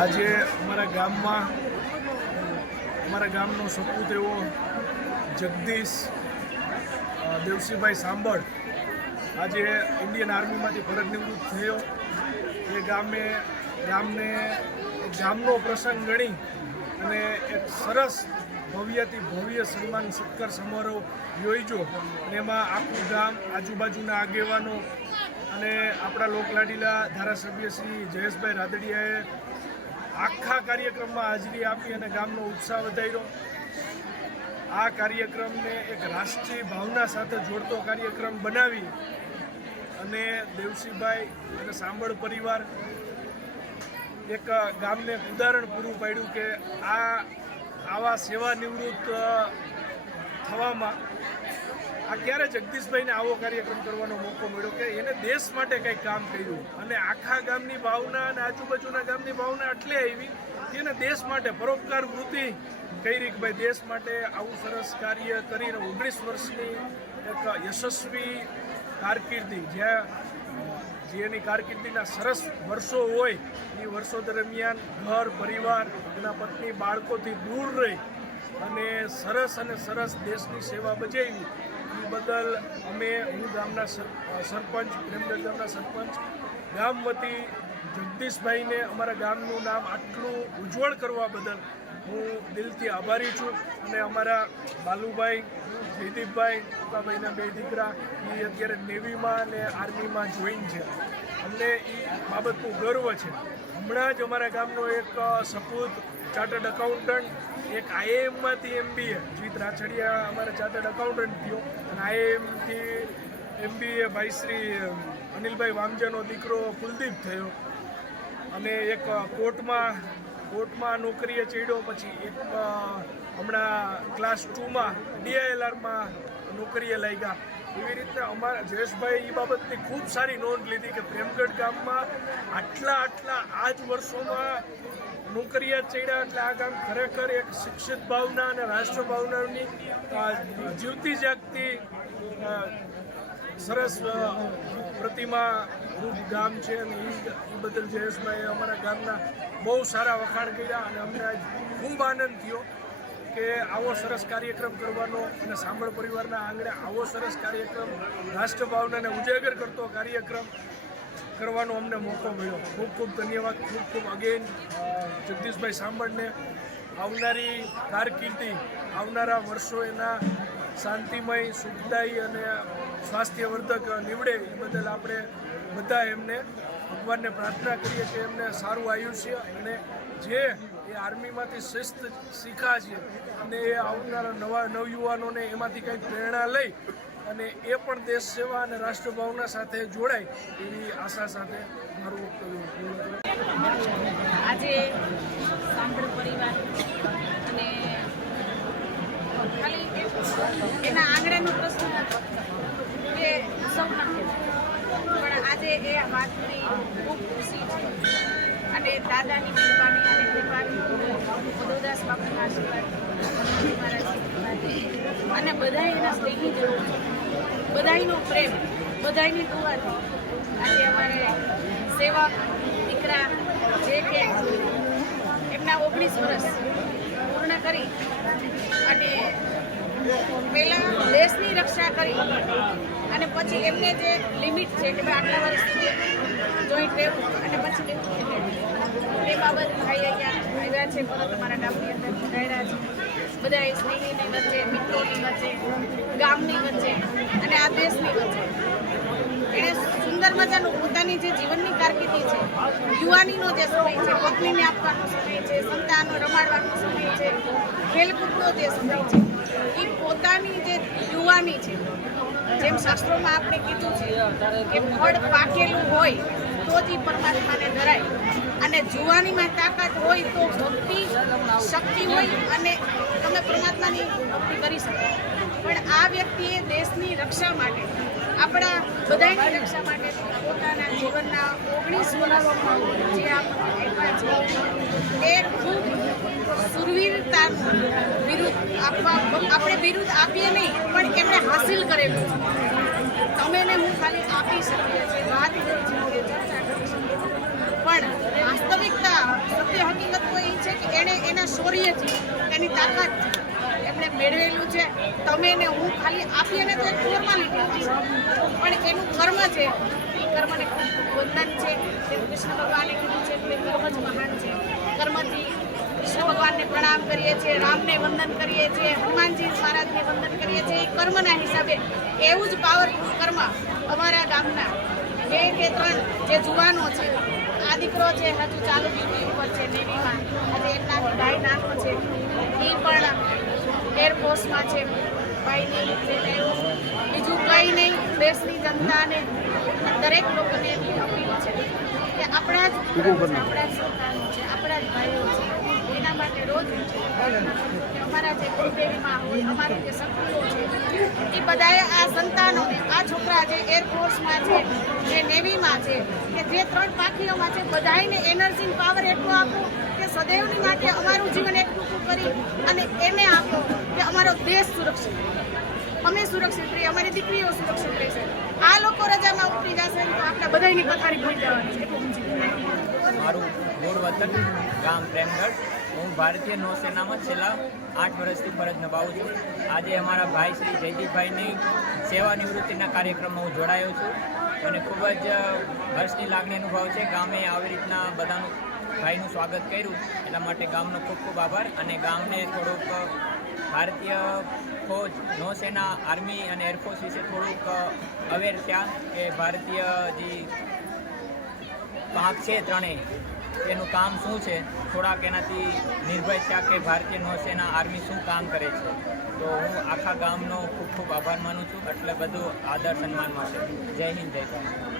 આજે અમારા ગામમાં, અમારા ગામનો સપૂત એવો જગદીશ દેવસિંહભાઈ સાંભળ આજે ઇન્ડિયન આર્મીમાંથી ફરજ નિવૃત્ત થયો. એ ગામે, ગામને ગામનો પ્રસંગ ગણી અને એક સરસ ભવ્યથી ભવ્ય સન્માન સત્કાર સમારોહ યોજ્યો. અને એમાં આખું ગામ, આજુબાજુના આગેવાનો અને આપણા લોકલાડીલા ધારાસભ્ય શ્રી જયેશભાઈ રાદડિયાએ આખા કાર્યક્રમમાં હાજરી આપી અને ગામનો ઉત્સાહ વધાર્યો. આ કાર્યક્રમને એક રાષ્ટ્રીય ભાવના સાથે જોડતો કાર્યક્રમ બનાવી અને દેવસીભાઈ અને સાંભળ પરિવાર એક ગામને ઉદાહરણ પૂરું પાડ્યું કે આ આવા સેવા નિવૃત્ત અ, થવામાં આ ક્યારે જગદીશભાઈને આવો કાર્યક્રમ કરવાનો મોકો મળ્યો કે એને દેશ માટે કંઈક કામ કર્યું? અને આખા ગામની ભાવના અને આજુબાજુના ગામની ભાવના એટલે આવી કે એને દેશ માટે પરોપકાર વૃત્તિ કરી કે ભાઈ દેશ માટે આવું સરસ કાર્ય કરીને ઓગણીસ વર્ષની એક યશસ્વી કારકિર્દી, જ્યાં જે એની કારકિર્દીના સરસ વર્ષો હોય, એ વર્ષો દરમિયાન ઘર, પરિવાર, એના પત્ની, બાળકોથી દૂર રહી. અને સરસ અને સરસ દેશની સેવા બજાવી. એ બદલ અમે હું ગામના સર- સરપંચ, પ્રેમગઢ ગામના સરપંચ, ગામ વતી જગદીશભાઈને અમારા ગામનું નામ આટલું ઉજ્જવળ કરવા બદલ હું દિલથી આભારી છું. અને અમારા બાલુભાઈ, જયદીપભાઈ ઉકાભાઈના બે દીકરા, એ અત્યારે નેવીમાં અને આર્મીમાં જોઈન છે. અમને એ બાબતનું ગર્વ છે. હમણાં જ અમારા ગામનો એક સપૂત ચાર્ટર્ડ એકાઉન્ટન્ટ એક આઈએમમાંથી એમબીએ જીત રાછડિયા અમારા ચાર્ટર્ડ એકાઉન્ટન્ટ થયો. અને આઈએમથી એમબીએ ભાઈ શ્રી અનિલભાઈ વામજાનો દીકરો કુલદીપ થયો. અને એક કોર્ટમાં કોર્ટમાં નોકરીએ ચડ્યો પછી એક હમણાં ક્લાસ ટુમાં ડીઆઈએલઆરમાં નોકરીએ લાગ્યા. એવી રીતે અમારા જયેશભાઈ એ બાબતની ખૂબ સારી નોંધ લીધી કે પ્રેમગઢ ગામમાં આટલા આટલા આ જ વર્ષોમાં નોકરિયાત ચડ્યા એટલે આ ગામ ખરેખર એક શિક્ષિત ભાવના અને રાષ્ટ્ર ભાવનાની જીવતી જાગતી સરસ પ્રતિમા રૂપ ગામ છે અને એ બદલ જયેશભાઈએ અમારા ગામના બહુ સારા વખાણ કર્યા અને અમને ખૂબ આનંદ થયો. કે આવો સરસ કાર્યક્રમ કરવાનો અને સાંભળ પરિવારના આંગણે આવો સરસ કાર્યક્રમ, રાષ્ટ્રભાવનાને ઉજાગર કરતો કાર્યક્રમ કરવાનો અમને મોકો મળ્યો. ખૂબ ખૂબ ધન્યવાદ, ખૂબ ખૂબ અગેન જગદીશભાઈ સાંભળને. આવનારી કારકિર્દી, આવનારા વર્ષો એના શાંતિમય, સુખદાયી અને સ્વાસ્થ્યવર્ધક નીવડે. એ બદલ આપણે બધા એમને ભગવાનને પ્રાર્થના કરીએ કે એમને સારું આયુષ્ય અને જે એ આર્મીમાંથી શિસ્ત શીખા છે અને એ આવનારા નવા નવયુવાનોને એમાંથી કંઈક પ્રેરણા લઈ અને એ પણ દેશ સેવા અને રાષ્ટ્રભાવના સાથે જોડાય એવી આશા સાથે મારું વક્તવ્ય આજે સાંભળ પરિવાર અને ખાલી એના આંગણાનો પ્રશ્ન કે સૌના પણ આજે એ વાતની ખૂબ ખુશી છે. અને દાદાની મહેરબાની અને કૃપાની મધુદાસ બાપુના આશીર્વાદ મહારાજના અને બધા એના સ્નેહીજનો બધાનો પ્રેમ, બધાયની દુઆથી આજે અમારે સેવા દીકરા, જે કે એમના ઓગણીસ વર્ષ પૂર્ણ કરી અને પહેલાં દેશની રક્ષા કરી અને પછી એમને જે લિમિટ છે કે ભાઈ આટલા વર્ષ સુધી જોઈન્ટ રહેવું અને પછી એ બાબત ભાઈ અહીંયા આવ્યા છે પરત અમારા ગામની અંદર જોડાયેલા છે. બધા સ્નેહીની વચ્ચે, મિત્રોની વચ્ચે, ગામની વચ્ચે, અને આ દેશની વચ્ચે. એણે સુંદર મજાનું પોતાની જે જીવનની કારકિર્દી છે, યુવાનીનો જે સમય છે, પત્નીને આપવાનો સમય છે સંતાનો રમાડવાનો સમય છે, ખેલકૂદનો જે સમય છે એ પોતાની જે યુવાની છે જેમ શાસ્ત્રોમાં આપણે કીધું છે કે ફળ પાકેલું હોય તો જ પરમાત્માને ધરાય અને જુવાનીમાં તાકાત હોય તો ભક્તિ શક્તિ હોય અને તમે પરમાત્માની ભક્તિ કરી શકો. પણ આ વ્યક્તિએ દેશની રક્ષા માટે, આપણા બધાની રક્ષા માટે પોતાના જીવનના ઓગણીસ વર્ષ જે આપણે છે એ ખૂબ વિરુદ્ધ આપવા આપણે વિરુદ્ધ આપીએ નહીં, પણ એમણે હાસિલ કરેલું તમે ને હું ખાલી આપી શકીએ છીએ, વાત કરી શકીએ ચર્ચા કરી શકીએ પણ વાસ્તવિકતા, સત્ય એના શૌર્ય છે એની તાકાત છે એમણે મેળવેલું છે. તમે ને હું ખાલી આપીએ ને તો એક ફોર્માલિટી પણ એનું કર્મ છે, એ કર્મને વંદન છે. કૃષ્ણ ભગવાને કીધું છે કે કર્મ જ મહાન છે. કર્મથી કૃષ્ણ ભગવાનને પ્રણામ કરીએ છીએ રામને વંદન કરીએ છીએ હનુમાનજી મહારાજને વંદન કરીએ છીએ. એ કર્મના હિસાબે એવું જ પાવરફુલ કર્મ અમારા ગામના બે કે ત્રણ જે જુવાનો છે આ દીકરો છે હજુ ચાલુ ડ્યુટી ઉપર છે નેવીમાં. આજે એકના ભાઈ નાનો છે. એ પણ એરફોર્સમાં છે. ભાઈને લઈને આવ્યો બીજું કંઈ નહીં દેશની જનતાને દરેક લોકોને એવી અપીલ છે કે આપણા જ આપણા જ સંતાનો છે આપણા જ ભાઈઓ છે. માટે રોજ અમારા જે ગુરુદેવીમાં હોય, અમારું જે સપનું છે, એ બધાએ આ સંતાનોને, આ છોકરા જે એરફોર્સમાં છે, જે નેવીમાં છે, કે જે ત્રણ પાખીઓમાં છે બધાને એનર્જી પાવર એટલું આપો કે સદૈવની માટે અમારું જીવન એક ટૂંકું કરી અને એને આપો કે અમારો દેશ સુરક્ષિત અમે સુરક્ષિત રહીએ, અમારી દીકરીઓ સુરક્ષિત રહેશે આ લોકો રજામાં ઉતરી જશે તો આપણે બધાની પથારી ભૂલી જવાની એટલું. મારું ગામ પ્રેમગઢ. હું ભારતીય નૌસેનામાં છેલ્લા આઠ વર્ષથી ફરજ નિભાવું છું. આજે અમારા ભાઈ શ્રી જયદીપભાઈની સેવા નિવૃત્તિના કાર્યક્રમમાં હું જોડાયો છું અને ખૂબ જ હર્ષની લાગણી અનુભવ છે. ગામે આવી રીતના બધાનું ભાઈનું સ્વાગત કર્યું. એટલા માટે ગામનો ખૂબ ખૂબ આભાર અને ગામને થોડુંક ભારતીય ફોજ, નૌસેના, આર્મી અને એરફોર્સ વિશે થોડુંક અવેર થયા કે ભારતીય જે પાંખ છે ત્રણેય એનું કામ શું છે? થોડાક એનાથી નિર્ભય થયા કે ભારતીય નૌસેના આર્મી શું કામ કરે છે? તો હું આખા ગામનો ખૂબ ખૂબ આભાર માનું છું. એટલે બધું આદર સન્માન માટે જય હિન્દ, જય ભારત.